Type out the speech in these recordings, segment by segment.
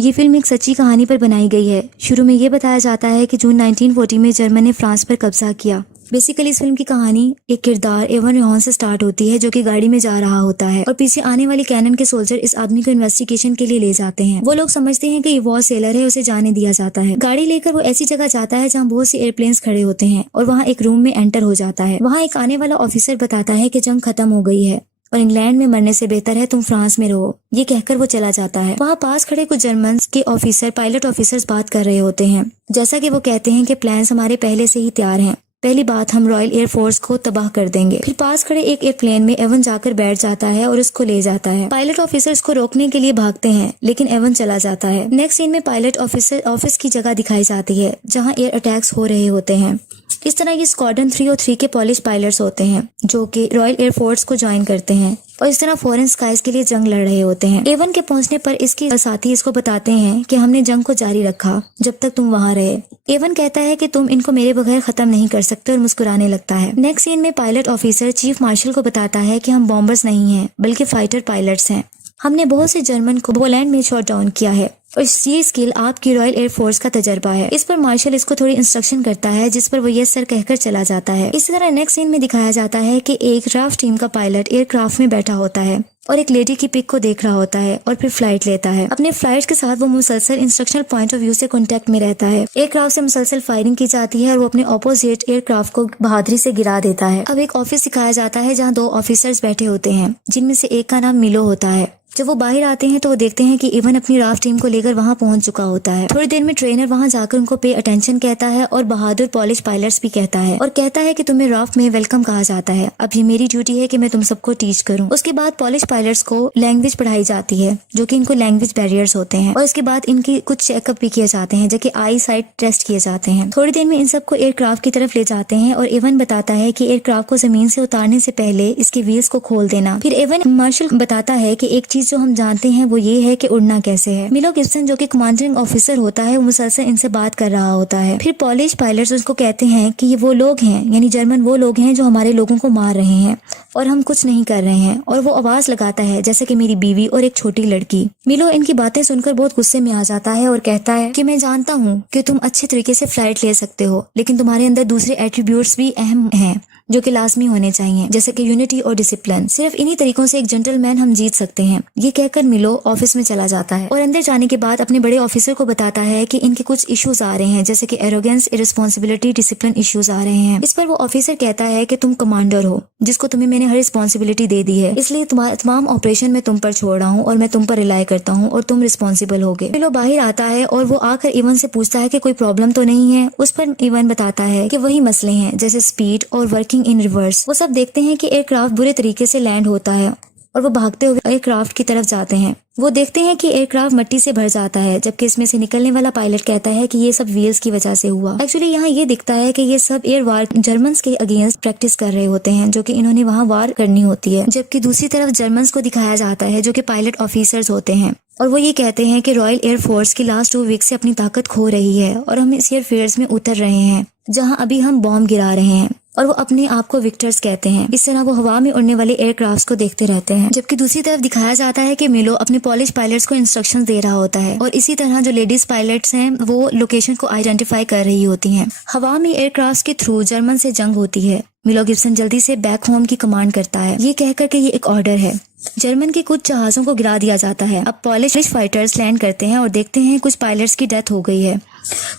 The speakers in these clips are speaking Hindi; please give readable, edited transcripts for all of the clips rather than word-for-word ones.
ये फिल्म एक सच्ची कहानी पर बनाई गई है। शुरू में ये बताया जाता है कि जून 1940 में जर्मन ने फ्रांस पर कब्जा किया। बेसिकली इस फिल्म की कहानी एक किरदार एवन रेहॉन से स्टार्ट होती है, जो कि गाड़ी में जा रहा होता है और पीछे आने वाली कैनन के सोल्जर इस आदमी को इन्वेस्टिगेशन के लिए ले जाते हैं। वो लोग समझते हैं कि ये वॉर सेलर है, उसे जाने दिया जाता है। गाड़ी लेकर वो ऐसी जगह जाता है जहाँ बहुत से एयरप्लेन्स खड़े होते हैं और वहाँ एक रूम में एंटर हो जाता है। वहाँ एक आने वाला ऑफिसर बताता है कि जंग खत्म हो गई है और इंग्लैंड में मरने से बेहतर है तुम फ्रांस में रहो। ये कहकर वो चला जाता है। वहाँ पास खड़े कुछ जर्मन के ऑफिसर पायलट ऑफिसर्स बात कर रहे होते हैं। जैसा कि वो कहते हैं कि प्लान्स हमारे पहले से ही तैयार हैं। पहली बात, हम रॉयल एयरफोर्स को तबाह कर देंगे। फिर पास खड़े एक एयरप्लेन में एवन जाकर बैठ जाता है और उसको ले जाता है। पायलट ऑफिसर उसको रोकने के लिए भागते हैं, लेकिन एवन चला जाता है। नेक्स्ट सीन में पायलट ऑफिसर ऑफिस की जगह दिखाई जाती है जहाँ एयर अटैक्स हो रहे होते हैं। इस तरह ये स्क्वाड्रन 3 और 3 के पॉलिश पायलट्स होते हैं जो कि रॉयल एयरफोर्स को ज्वाइन करते हैं और इस तरह फॉरेन स्काइज के लिए जंग लड़ रहे होते हैं। एवन के पहुंचने पर इसके साथी इसको बताते हैं कि हमने जंग को जारी रखा जब तक तुम वहां रहे। एवन कहता है कि तुम इनको मेरे बगैर खत्म नहीं कर सकते और मुस्कुराने लगता है। नेक्स्ट सीन में पायलट ऑफिसर चीफ मार्शल को बताता है कि हम बॉम्बर्स नहीं हैं बल्कि फाइटर पायलट्स हैं। हमने बहुत से जर्मन को पोलैंड में शॉट डाउन किया है और ये स्किल आपकी रॉयल एयरफोर्स का तजर्बा है। इस पर मार्शल इसको थोड़ी इंस्ट्रक्शन करता है, जिस पर वो यस सर कहकर चला जाता है। इसी तरह नेक्स्ट सीन में दिखाया जाता है कि एक राफ्ट टीम का पायलट एयरक्राफ्ट में बैठा होता है और एक लेडी की पिक को देख रहा होता है और फिर फ्लाइट लेता है। अपने फ्लाइट के साथ वो मुसलसल इंस्ट्रक्शनल पॉइंट ऑफ व्यू से कांटेक्ट में रहता है। एयरक्राफ्ट से मुसलसल फायरिंग की जाती है और वो अपने ऑपोजिट एयरक्राफ्ट को बहादुरी से गिरा देता है। अब एक ऑफिस दिखाया जाता है जहाँ 2 ऑफिसर्स बैठे होते हैं, जिनमें से एक का नाम मिलो होता है। जब वो बाहर आते हैं तो वो देखते हैं कि इवन अपनी राफ्ट टीम को लेकर वहां पहुंच चुका होता है। थोड़ी देर में ट्रेनर वहां जाकर उनको पे अटेंशन कहता है और बहादुर पॉलिश पायलट्स भी कहता है और कहता है कि तुम्हें राफ्ट में वेलकम कहा जाता है। अब ये मेरी ड्यूटी है कि मैं तुम सबको टीच करूं। उसके बाद पॉलिश पायलट्स को लैंग्वेज पढ़ाई जाती है, जो कि इनको लैंग्वेज बैरियर्स होते हैं और इसके बाद इनकी कुछ चेकअप भी किए जाते हैं, जो कि आई साइट टेस्ट किए जाते हैं। थोड़ी देर में इन सबको एयरक्राफ्ट की तरफ ले जाते हैं और एवन बताता है कि एयरक्राफ्ट को जमीन से उतारने से पहले इसके व्हील्स को खोल देना। फिर एवन मार्शल बताता है कि एक चीज जो हम जानते हैं वो ये है कि उड़ना कैसे है। मिलो गिब्सन जो कि कमांडिंग ऑफिसर होता है वो मुसलसल इनसे बात कर रहा होता है। फिर पॉलिश पायलट्स उसको कहते हैं कि ये वो लोग हैं, यानी जर्मन वो लोग हैं जो हमारे लोगों को मार रहे हैं और हम कुछ नहीं कर रहे हैं। और वो आवाज लगाता है जैसे कि मेरी बीवी और एक छोटी लड़की। मिलो इनकी बातें सुनकर बहुत गुस्से में आ जाता है और कहता है कि मैं जानता हूँ कि तुम अच्छे तरीके से फ्लाइट ले सकते हो, लेकिन तुम्हारे अंदर दूसरे एट्रीब्यूट्स भी अहम हैं जो कि लाजमी होने चाहिए, जैसे कि यूनिटी और डिसिप्लिन। सिर्फ इन्हीं तरीकों से एक जेंटलमैन हम जीत सकते हैं। ये कहकर मिलो ऑफिस में चला जाता है और अंदर जाने के बाद अपने बड़े ऑफिसर को बताता है कि इनके कुछ इश्यूज आ रहे हैं, जैसे कि एरोगेंस, इररिस्पॉन्सिबिलिटी, डिसिप्लिन इश्यूज आ रहे हैं। इस पर वो ऑफिसर कहता है कि तुम कमांडर हो, जिसको तुम्हें मैंने हर रिस्पॉन्सिबिलिटी दे दी है, इसलिए तमाम ऑपरेशन में तुम पर छोड़ रहा हूँ और मैं तुम पर रिलाई करता हूँ और तुम रिस्पॉन्सिबल होगे। मिलो बाहर आता है और वो आकर इवन से पूछता है कि कोई प्रॉब्लम तो नहीं है। उस पर इवन बताता है कि वही मसले हैं, जैसे स्पीड और वर्किंग इन रिवर्स। वो सब देखते हैं कि एयरक्राफ्ट बुरे तरीके से लैंड होता है और वो भागते हुए एयरक्राफ्ट की तरफ जाते हैं। वो देखते हैं कि एयरक्राफ्ट मिट्टी से भर जाता है, जबकि इसमें से निकलने वाला पायलट कहता है कि ये सब व्हील्स की वजह से हुआ। एक्चुअली यहाँ ये दिखता है कि ये सब एयर वार जर्मन्स के अगेंस्ट प्रैक्टिस कर रहे होते हैं, जो कि इन्होंने वहाँ वार करनी होती है। जबकि दूसरी तरफ जर्मन्स को दिखाया जाता है जो कि पायलट ऑफिसर्स होते हैं और वो ये कहते हैं कि रॉयल एयरफोर्स की लास्ट 2 वीक से अपनी ताकत खो रही है और हम इस एयरफील्ड्स में उतर रहे हैं जहाँ अभी हम बॉम्ब गिरा रहे हैं और वो अपने आप को विक्टर्स कहते हैं। इस तरह वो हवा में उड़ने वाले एयरक्राफ्ट्स को देखते रहते हैं। जबकि दूसरी तरफ दिखाया जाता है कि मिलो अपने पॉलिश पायलट्स को इंस्ट्रक्शंस दे रहा होता है और इसी तरह जो लेडीज पायलट्स हैं वो लोकेशन को आइडेंटिफाई कर रही होती हैं। हवा में एयरक्राफ्ट्स के थ्रू जर्मन से जंग होती है। मिलो गिब्सन जल्दी से बैक होम की कमांड करता है, ये कहकर के ये एक ऑर्डर है। जर्मन के कुछ जहाजों को गिरा दिया जाता है। अब पॉलिश फाइटर्स लैंड करते हैं और देखते हैं कुछ पायलट्स की डेथ हो गई है,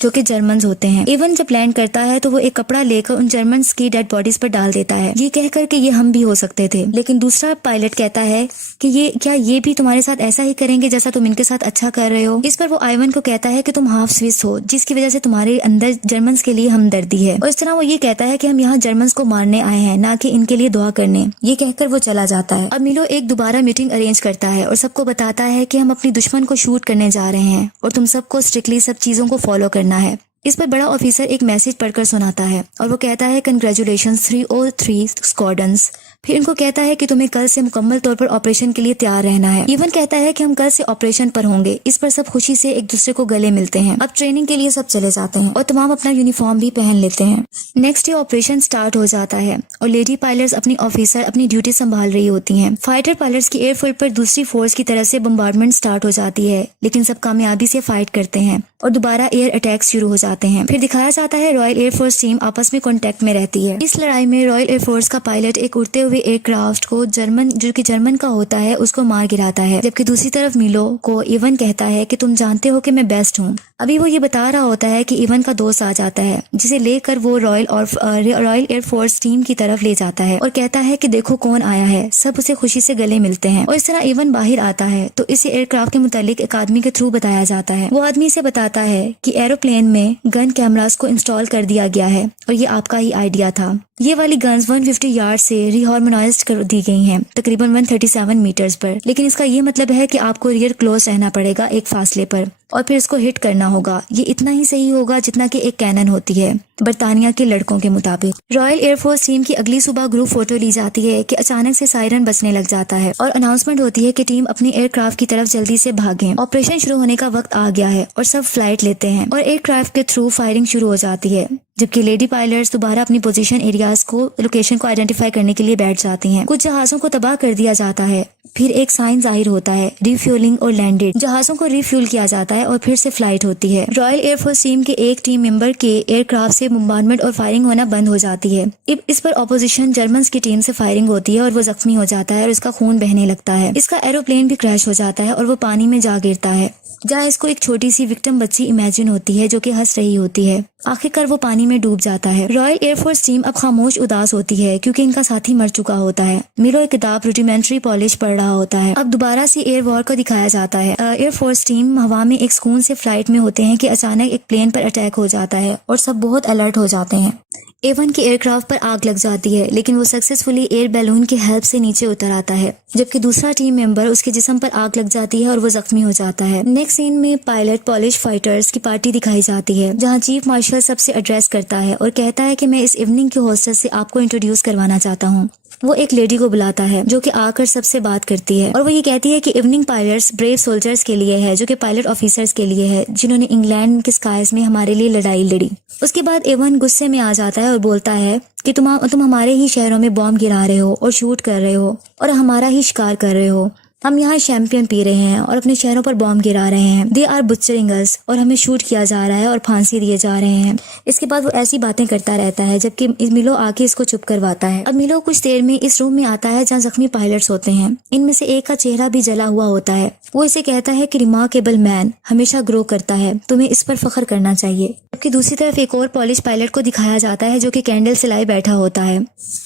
जो कि जर्मन्स होते हैं। इवन जब लैंड करता है तो वो एक कपड़ा लेकर उन जर्मन्स की डेड बॉडीज पर डाल देता है, ये कहकर के ये हम भी हो सकते थे। लेकिन दूसरा पायलट कहता है कि ये भी तुम्हारे साथ ऐसा ही करेंगे जैसा तुम इनके साथ अच्छा कर रहे हो। इस पर वो आइवन को कहता है कि तुम हाफ स्विस हो, जिसकी वजह से तुम्हारे अंदर जर्मन्स के लिए हमदर्दी है। और इस तरह वो ये कहता है कि हम यहाँ जर्मन्स को मारने आए हैं, ना कि इनके लिए दुआ करने। ये कहकर वो चला जाता है। अब मिलो एक दोबारा मीटिंग अरेंज करता है और सबको बताता है कि हम अपनी दुश्मन को शूट करने जा रहे हैं और तुम सबको स्ट्रिक्टली सब चीजों को फॉलो करना है। इस पर बड़ा ऑफिसर एक मैसेज पढ़कर सुनाता है और वो कहता है कंग्रेचुलेशंस 303 स्क्वाड्रंस। फिर इनको कहता है कि तुम्हें कल से मुकम्मल तौर पर ऑपरेशन के लिए तैयार रहना है। इवन कहता है कि हम कल से ऑपरेशन पर होंगे। इस पर सब खुशी से एक दूसरे को गले मिलते हैं। अब ट्रेनिंग के लिए सब चले जाते हैं और तमाम अपना यूनिफॉर्म भी पहन लेते हैं। नेक्स्ट डे ऑपरेशन स्टार्ट हो जाता है और लेडी पायलट्स अपनी ऑफिसर अपनी ड्यूटी संभाल रही होती हैं। फाइटर पायलट्स की एयरफील्ड पर दूसरी फोर्स की तरफ से बम्बार्डमेंट स्टार्ट हो जाती है, लेकिन सब कामयाबी से फाइट करते हैं और दोबारा एयर अटैक्स शुरू हो जाते हैं। फिर दिखाया जाता है रॉयल एयरफोर्स टीम आपस में कांटेक्ट में रहती है। इस लड़ाई में रॉयल एयरफोर्स का पायलट एक उड़ते हुए एयरक्राफ्ट को जो कि जर्मन का होता है उसको मार गिराता है, जबकि दूसरी तरफ मिलो को इवन कहता है कि तुम जानते हो कि मैं बेस्ट हूँ। अभी वो ये बता रहा होता है कि इवन का दोस्त आ जाता है, जिसे लेकर वो रॉयल एयरफोर्स टीम की तरफ ले जाता है और कहता है कि देखो कौन आया है। सब उसे खुशी से गले मिलते हैं और इस तरह इवन बाहर आता है तो इसे एयरक्राफ्ट के मुतालिक एक आदमी के थ्रू बताया जाता है। वो आदमी से बताता है कि एरोप्लेन में गन कैमरास को इंस्टॉल कर दिया गया है और ये आपका ही आइडिया था। ये वाली गन्स 150 यार्ड से रिहार्मोनाइज्ड कर दी गई हैं, तकरीबन 137 मीटर्स पर। लेकिन इसका ये मतलब है कि आपको रियर क्लोज रहना पड़ेगा एक फासले पर और फिर इसको हिट करना होगा। ये इतना ही सही होगा जितना कि एक कैनन होती है बरतानिया के लड़कों के मुताबिक। रॉयल एयरफोर्स टीम की अगली सुबह ग्रुप फोटो ली जाती है कि अचानक से सायरन बजने लग जाता है और अनाउंसमेंट होती है कि टीम अपनी एयरक्राफ्ट की तरफ जल्दी से भागें। ऑपरेशन शुरू होने का वक्त आ गया है और सब फ्लाइट लेते हैं और एयरक्राफ्ट के थ्रू फायरिंग शुरू हो जाती है, जबकि लेडी पायलट्स दोबारा अपनी पोजीशन एरियाज को लोकेशन को आइडेंटिफाई करने के लिए बैठ जाती हैं। कुछ जहाजों को तबाह कर दिया जाता है। फिर एक साइन जाहिर होता है रिफ्यूलिंग और लैंडेड। जहाजों को रिफ्यूल किया जाता है और फिर से फ्लाइट होती है। रॉयल एयरफोर्स टीम के एक टीम मेंबर के एयरक्राफ्ट से बम्बार्डमेंट और फायरिंग होना बंद हो जाती है। इस पर ऑपोजिशन जर्मन्स की टीम से फायरिंग होती है और वो जख्मी हो जाता है और उसका खून बहने लगता है। इसका एरोप्लेन भी क्रैश हो जाता है और वो पानी में जा गिरता है, जहाँ इसको एक छोटी सी विक्टिम बच्ची इमेजिन होती है जो कि हंस रही होती है। आखिरकार वो पानी में डूब जाता है। रॉयल एयरफोर्स टीम अब खामोश उदास होती है क्योंकि इनका साथी मर चुका होता है। मिलो एक किताब रूडिमेंट्री पॉलिश पढ़ रहा होता है। अब दोबारा से एयर वॉर को दिखाया जाता है। एयरफोर्स टीम हवा में एक सुकून से फ्लाइट में होते हैं कि अचानक एक प्लेन पर अटैक हो जाता है और सब बहुत अलर्ट हो जाते हैं। एवन के एयरक्राफ्ट पर आग लग जाती है, लेकिन वो सक्सेसफुली एयर बैलून की हेल्प से नीचे उतर आता है, जबकि दूसरा टीम मेंबर उसके जिस्म पर आग लग जाती है और वो जख्मी हो जाता है। नेक्स्ट सीन में पायलट पॉलिश फाइटर्स की पार्टी दिखाई जाती है, जहां चीफ मार्शल सबसे एड्रेस करता है और कहता है कि मैं इस इवनिंग के होस्टेस से आपको इंट्रोड्यूस करवाना चाहता हूँ। वो एक लेडी को बुलाता है जो कि आकर सबसे बात करती है और वो ये कहती है कि इवनिंग पायलट्स ब्रेव सोल्जर्स के लिए है, जो कि पायलट ऑफिसर्स के लिए है जिन्होंने इंग्लैंड के स्काइज में हमारे लिए लड़ाई लड़ी। उसके बाद एवन गुस्से में आ जाता है और बोलता है कि तुम हमारे ही शहरों में बॉम्ब गिरा रहे हो और शूट कर रहे हो और हमारा ही शिकार कर रहे हो। हम यहाँ शैंपियन पी रहे हैं और अपने शहरों पर बॉम्ब गिरा रहे हैं। दे आर बुचरिंग अस, और हमें शूट किया जा रहा है और फांसी दिए जा रहे हैं। इसके बाद वो ऐसी बातें करता रहता है जबकि मिलो आके इसको चुप करवाता है। अब मिलो कुछ देर में इस रूम में आता है जहाँ जख्मी पायलट्स होते हैं। इनमें से एक का चेहरा भी जला हुआ होता है। वो इसे कहता है कि रिमार्केबल मैन हमेशा ग्रो करता है, तुम्हें इस पर फख्र करना चाहिए। जबकि दूसरी तरफ एक और पॉलिश पायलट को दिखाया जाता है जो कि कैंडल सिलाई बैठा होता है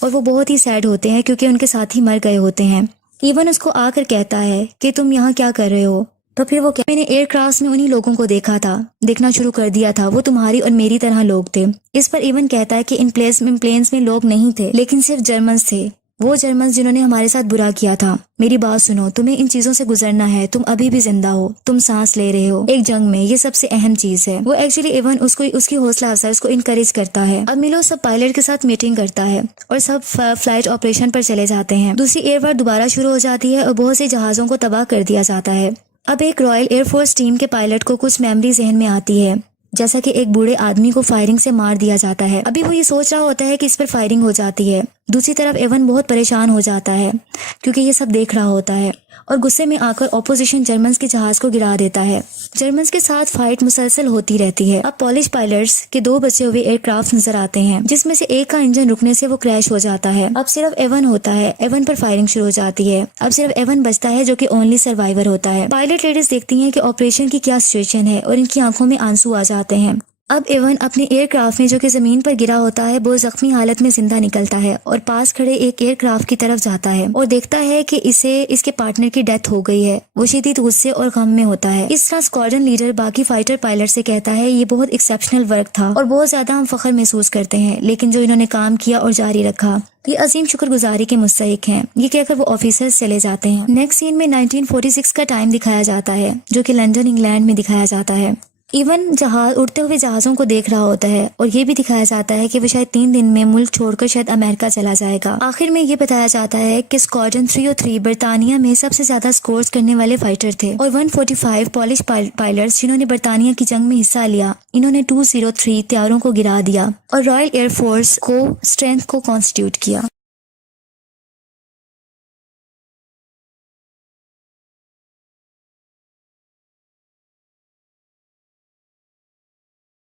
और वो बहुत ही सैड होते हैं क्योंकि उनके साथी मर गए होते हैं। इवन उसको आकर कहता है कि तुम यहाँ क्या कर रहे हो? तो फिर वो मैंने एयरक्राफ्ट में उन्हीं लोगों को देखना शुरू कर दिया था, वो तुम्हारी और मेरी तरह लोग थे। इस पर इवन कहता है कि इन प्लेन्स में लोग नहीं थे, लेकिन सिर्फ जर्मन्स थे, वो जर्मन्स जिन्होंने हमारे साथ बुरा किया था। मेरी बात सुनो, तुम्हें इन चीजों से गुजरना है। तुम अभी भी जिंदा हो, तुम सांस ले रहे हो एक जंग में, ये सबसे अहम चीज है। वो एक्चुअली इवन उसकी हौसला अफजाई उसको इनकरेज करता है। अब मिलो सब पायलट के साथ मीटिंग करता है और सब फ्लाइट ऑपरेशन पर चले जाते हैं। दूसरी एयर वॉर दोबारा शुरू हो जाती है और बहुत से जहाजों को तबाह कर दिया जाता है। अब एक रॉयल एयरफोर्स टीम के पायलट को कुछ मेमोरी जहन में आती है, जैसा कि एक बूढ़े आदमी को फायरिंग से मार दिया जाता है। अभी वो ये सोच रहा होता है कि इस पर फायरिंग हो जाती है। दूसरी तरफ एवन बहुत परेशान हो जाता है क्योंकि ये सब देख रहा होता है और गुस्से में आकर ऑपोजिशन जर्मन्स के जहाज को गिरा देता है। जर्मन्स के साथ फाइट मुसलसल होती रहती है। अब पॉलिश पायलट्स के 2 बचे हुए एयरक्राफ्ट नजर आते हैं, जिसमें से एक का इंजन रुकने से वो क्रैश हो जाता है। अब सिर्फ एवन होता है। एवन पर फायरिंग शुरू हो जाती है। अब सिर्फ एवन बचता है जो कि ओनली सर्वाइवर होता है। पायलट लेडीज देखती हैं कि ऑपरेशन की क्या सिचुएशन है और इनकी आंखों में आंसू आ जाते हैं। अब एवन अपने एयरक्राफ्ट में जो कि जमीन पर गिरा होता है बहुत जख्मी हालत में जिंदा निकलता है और पास खड़े एक एयरक्राफ्ट की तरफ जाता है और देखता है कि इसके पार्टनर की डेथ हो गई है। वो शदीद गुस्से और गम में होता है। इस तरह स्क्वाड्रन लीडर बाकी फाइटर पायलट से कहता है ये बहुत एक्सेप्शनल वर्क था और बहुत ज्यादा हम फख्र महसूस करते हैं, लेकिन जो इन्होंने काम किया और जारी रखा ये अजीम शुक्रगुजारी के मुस्तहिक हैं। ये कहकर वो ऑफिसर्स चले जाते हैं। नेक्स्ट सीन में 1946 का टाइम दिखाया जाता है जो कि लंदन इंग्लैंड में दिखाया जाता है। इवन जहाज उड़ते हुए जहाज़ों को देख रहा होता है और ये भी दिखाया जाता है कि वो शायद 3 दिन में मुल्क छोड़कर शायद अमेरिका चला जाएगा। आखिर में ये बताया जाता है कि स्क्वाड्रन 303 बरतानिया में सबसे ज्यादा स्कोर्स करने वाले फाइटर थे और 145 पॉलिश पायलट्स जिन्होंने बरतानिया की जंग में हिस्सा लिया, इन्होंने 203 तैयारों को गिरा दिया और रॉयल एयरफोर्स को स्ट्रेंथ को कॉन्स्टिट्यूट किया।